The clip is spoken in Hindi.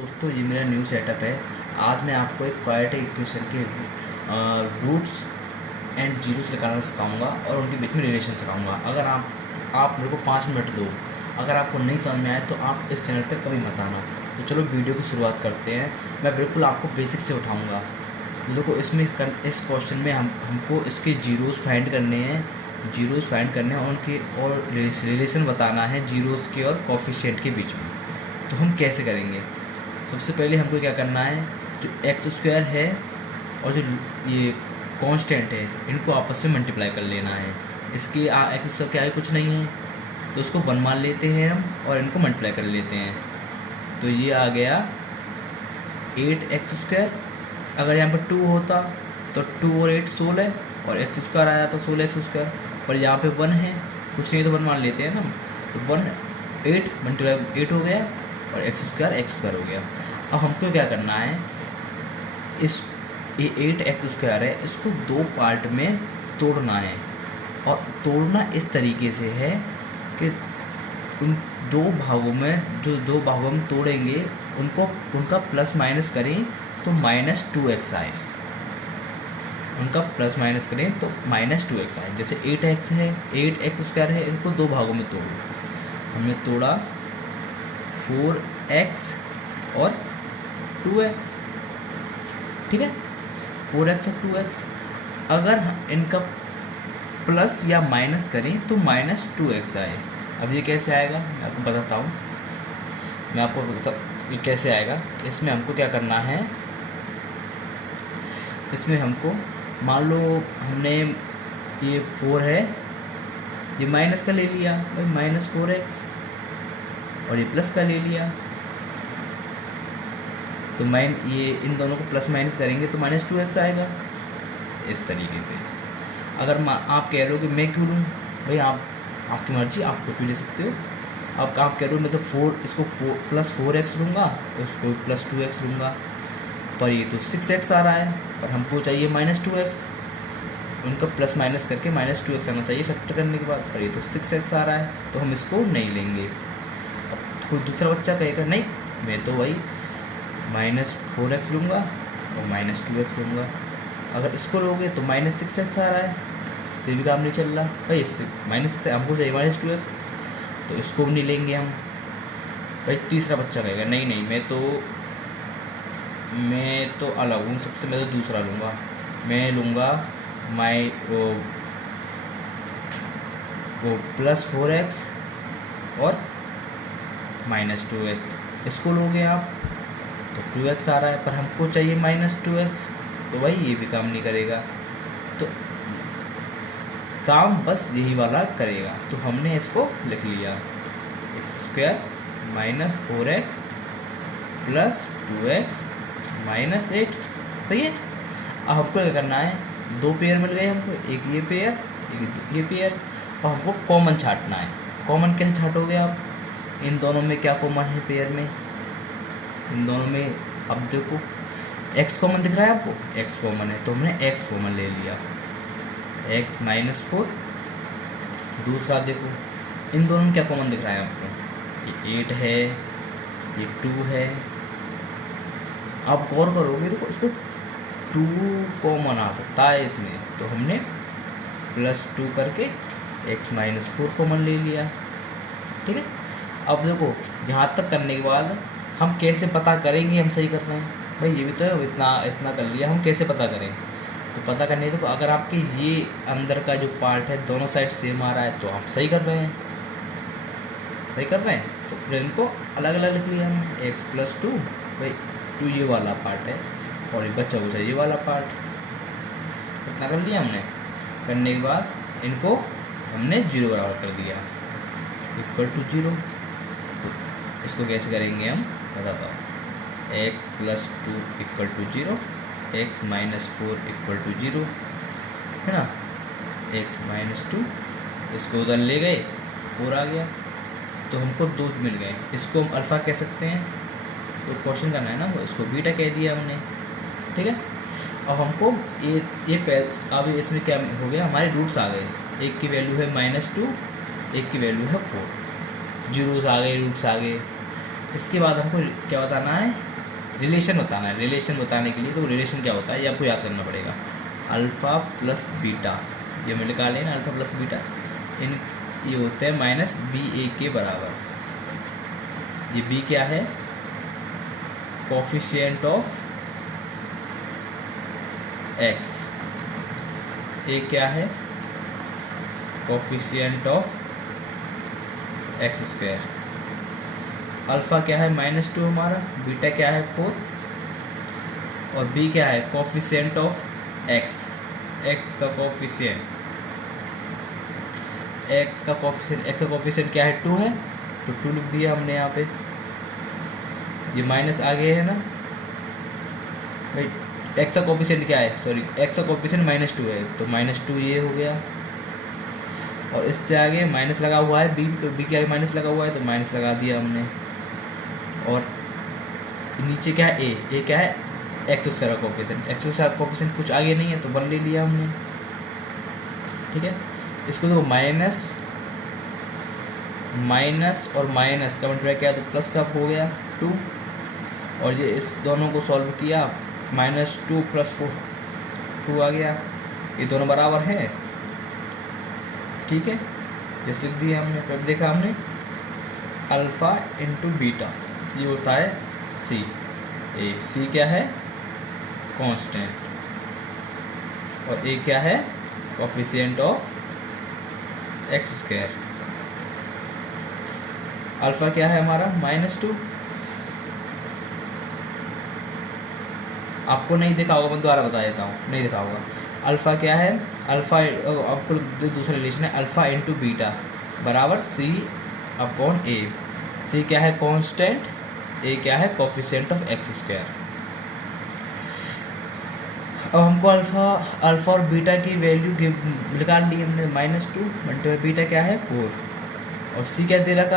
दोस्तों ये मेरा न्यू सेटअप है। आज मैं आपको एक क्वाड्रेटिक इक्वेशन के रूट्स एंड जीरोस निकालना सिखाऊंगा और उनके बीच में रिलेशन सिखाऊंगा। अगर आप मेरे को 5 मिनट दो, अगर आपको नहीं समझ में आए तो आप इस चैनल पर कभी मत आना। तो चलो वीडियो की शुरुआत करते हैं। मैं बिल्कुल आपको बेसिक से उठाऊँगा। देखो इस क्वेश्चन में हमको इसके जीरोस फाइंड करने हैं, और उनके और रिलेशन बताना है जीरोस के और कोफिशिएंट के बीच में। तो हम कैसे करेंगे? सबसे पहले हमको क्या करना है, जो एक्स स्क्वायर है और जो ये कांस्टेंट है इनको आपस में मल्टीप्लाई कर लेना है। इसके एक्स स्क्वायर के आगे कुछ नहीं है तो उसको 1 मान लेते हैं हम और इनको मल्टीप्लाई कर लेते हैं। तो ये आ गया 8x²। अगर यहाँ पर 2 होता तो 2 और 8 16 और एक्स स्क्वायर आया तो 16x²। पर यहाँ पे 1 है, कुछ नहीं तो 1 मान लेते हैं ना। तो 8 मल्टीप्लाई 8 हो गया और एक्स स्क्वायर हो गया। अब हमको क्या करना है, इस ये 8x² है, इसको 2 पार्ट में तोड़ना है। और तोड़ना इस तरीके से है कि उन 2 भागों में, जो 2 भागों में तोड़ेंगे उनका प्लस माइनस करें तो -2x आए। उनका प्लस माइनस करें तो -2x आए। जैसे 8x है, 8x² है, इनको 2 भागों में तोड़ो। हमने तोड़ा 4x और 2x, ठीक है, 4x और 2x। अगर इनका प्लस या माइनस करें तो -2x आए। अब ये कैसे आएगा मैं आपको बताता हूँ। ये कैसे आएगा। इसमें हमको क्या करना है, इसमें हमको मान लो हमने ये 4 है, ये माइनस का ले लिया भाई -4x, और ये प्लस का ले लिया। तो ये इन दोनों को प्लस माइनस करेंगे तो -2x आएगा। इस तरीके से अगर आप कह रहे हो कि मैं क्यों लूँ, भाई आपकी मर्जी, आप कुछ भी ले सकते हो। अब आप कह रहे हो मैं तो इसको +4x लूँगा, उसको +2x लूँगा, पर ये तो 6x आ रहा है, पर हमको चाहिए -2x। उनका प्लस माइनस करके -2x आना चाहिए फैक्टर करने के बाद, पर ये तो 6x आ रहा है, तो हम इसको नहीं लेंगे। अब कोई दूसरा बच्चा कहेगा नहीं मैं तो वही -4x लूँगा और -2x लूँगा। अगर इसको लोगे तो -6x आ रहा है, इससे भी काम नहीं चल रहा भाई। इससे -6 हमको चाहिए -2x, तो इसको भी नहीं लेंगे हम। भाई तीसरा बच्चा कहेगा नहीं मैं तो अलग हूँ सबसे, मैं तो दूसरा लूँगा। मैं लूँगा वो +4x और -2x। इसको लोगे आप तो 2x आ रहा है, पर हमको चाहिए -2x, तो भाई ये भी काम नहीं करेगा। तो काम बस यही वाला करेगा। तो हमने इसको लिख लिया x² -4x + 2x -8। सही है। अब हमको क्या करना है, 2 पेयर मिल गए हमको, एक ये पेयर एक ये पेयर, और हमको कॉमन छांटना है। कॉमन कैसे छांटोगे आप, इन दोनों में क्या कॉमन है पेयर में, इन दोनों में अब देखो x कॉमन दिख रहा है आपको, x कॉमन है तो हमने x कॉमन ले लिया, x -4। दूसरा देखो इन दोनों में क्या कॉमन दिख रहा है आपको, ये 8 है, ये 2 है। आप गौर करोगे तो इसमें 2 कॉमन आ सकता है इसमें, तो हमने +2 करके x -4 कॉमन ले लिया, ठीक है। अब देखो यहाँ तक करने के बाद हम कैसे पता करेंगे हम सही कर रहे हैं, भाई ये भी तो है, इतना कर लिया, हम कैसे पता करें। तो पता करने देखो, अगर आपके ये अंदर का जो पार्ट है दोनों साइड सेम आ रहा है तो आप सही कर रहे हैं, तो फिर इनको अलग अलग लिख लिया हमने, x + 2, भाई 2 ये वाला पार्ट है और ये बचा कुछ ये वाला पार्ट। इतना कर लिया हमने। करने के बाद इनको हमने 0 बराबर कर दिया, = 0। तो इसको कैसे करेंगे हम बताता हूँ, x + 2 = 0, x -4 = 0, है ना। x -2 इसको उधर ले गए, 4 आ गया, तो हमको 2 मिल गए। इसको हम अल्फ़ा कह सकते हैं, तो क्वेश्चन करना है ना, वो इसको बीटा कह दिया हमने, ठीक है। अब हमको अब इसमें क्या हो गया, हमारे रूट्स आ गए। एक की वैल्यू है -2, एक की वैल्यू है 4, जीरोस आ गए, रूट्स आ गए। इसके बाद हमको क्या बताना है, रिलेशन बताना है। रिलेशन बताने के लिए तो रिलेशन क्या होता है ये आपको याद करना पड़ेगा। अल्फ़ा प्लस बीटा, ये मैं निकाल लेना अल्फ़ा प्लस बीटा, इन ये होते हैं माइनस बी ए के बराबर। ये बी क्या है, कोफिशिएंट ऑफ एक्स, ए क्या है, coefficient of x square. Alpha क्या है -2 हमारा, बीटा क्या है 4, और बी क्या है कोफिशिएंट ऑफ एक्स, एक्स का कोफिशिएंट, एक्स का कोफिशिएंट क्या है 2 है, तो 2 लिख दिया हमने यहाँ पे। ये माइनस आगे है ना भाई, एक्स का कोफिशिएंट क्या है, सॉरी एक्स का कोफिशिएंट -2 है, तो -2 ये हो गया। और इससे आगे माइनस लगा हुआ है, बी के आगे माइनस लगा हुआ है, तो माइनस लगा दिया हमने। और नीचे क्या है ए क्या है एक्स स्क्वायर का कोफिशिएंट, एक्स स्क्वायर कोफिशिएंट कुछ आगे नहीं है तो 1 ले लिया हमने। ठीक है, इसको देखो माइनस और माइनस का मल्टीप्लाई किया तो प्लस का हो गया 2, और ये इस दोनों को सॉल्व किया, -2 + 4 2 आ गया, ये दोनों बराबर है। ठीक है, ये लिख दिया हमने। फिर देखा हमने अल्फ़ा इंटू बीटा, ये होता है सी, ए सी क्या है कांस्टेंट, और ए क्या है coefficient of x square. Alpha क्या है हमारा -2, आपको नहीं देखा होगा, मैं दोबारा बता देता हूँ, नहीं देखा होगा। अल्फ़ा क्या है, अल्फ़ा आपको दूसरा रिलेशन है अल्फ़ा इंटू बीटा बराबर सी अपॉन ए। सी क्या है कांस्टेंट, ए क्या है कोफिशिएंट ऑफ एक्स स्क्वायर। अब हमको अल्फ़ा और बीटा की वैल्यू निकाल ली हमने, -2 मल्टीप्लाई बीटा क्या है 4, और सी क्या दे रखा